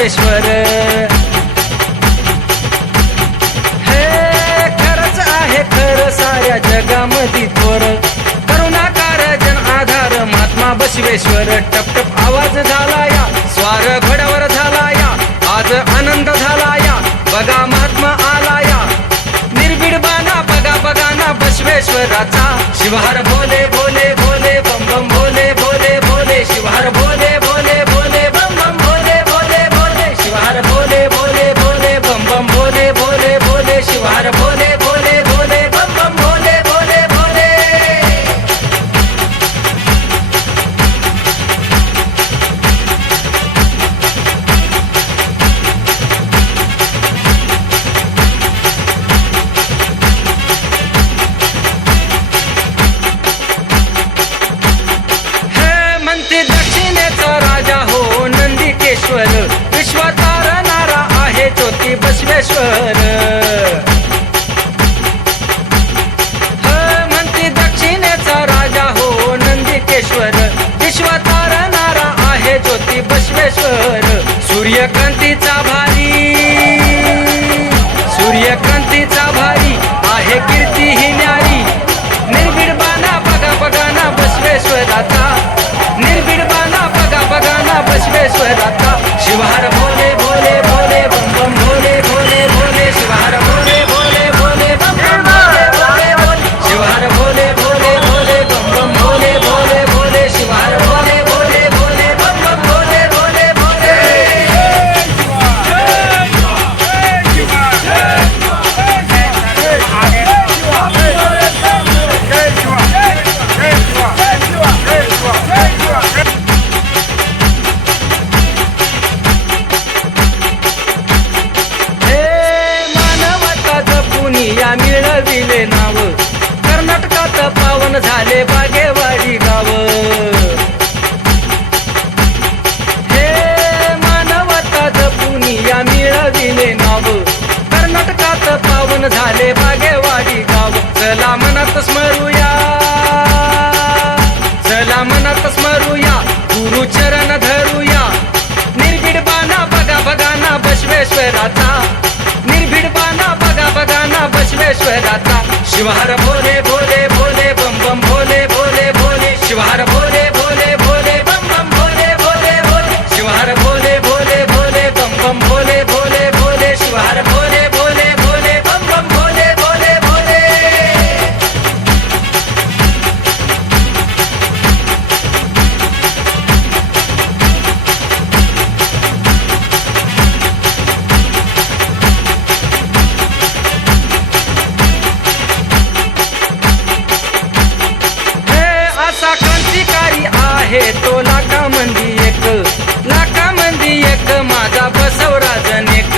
परमेश्वर हे खरंच आहे खर साऱ्या जगामध्ये थोर। करुणाकार जन आधार महात्मा बसवेश्वर। टपटप आवाज झाला या स्वार घोड्यावर झाला या आज आनंद झाला या बघा महात्मा आला या निर्भीड बाना बघा बघा ना बसवेश्वराचा। शिवहार भोले भोले बसवेश्वर विश्व तारणारा आहे ज्योती बसवेश्वर. म्हणती दक्षिणेचा राजा हो नंदिकेश्वर. विश्व तारणारा आहे ज्योती बसवेश्वर. सूर्यकांतीचा या मिळविले नाव. कर्नाटकात पावन झाले बागेवाडी गाव. हे मानवता जपून या मिळविले नाव. कर्नाटकात पावन झाले बागेवाडी गाव. चला मनात स्मरूया. चला मनात स्मरूया. गुरुचरण धरूया. निर्भीड बाना बघा बघा ना बसवेश्वराचा बसवेश्वराचा शिवहर भोले आहे तो लाखामंदी एक लाखामंदी एक माझा बसवराजन एक.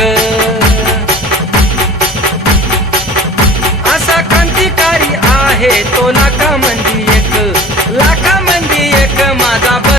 असा क्रांतिकारी आहे तो लाखामंदी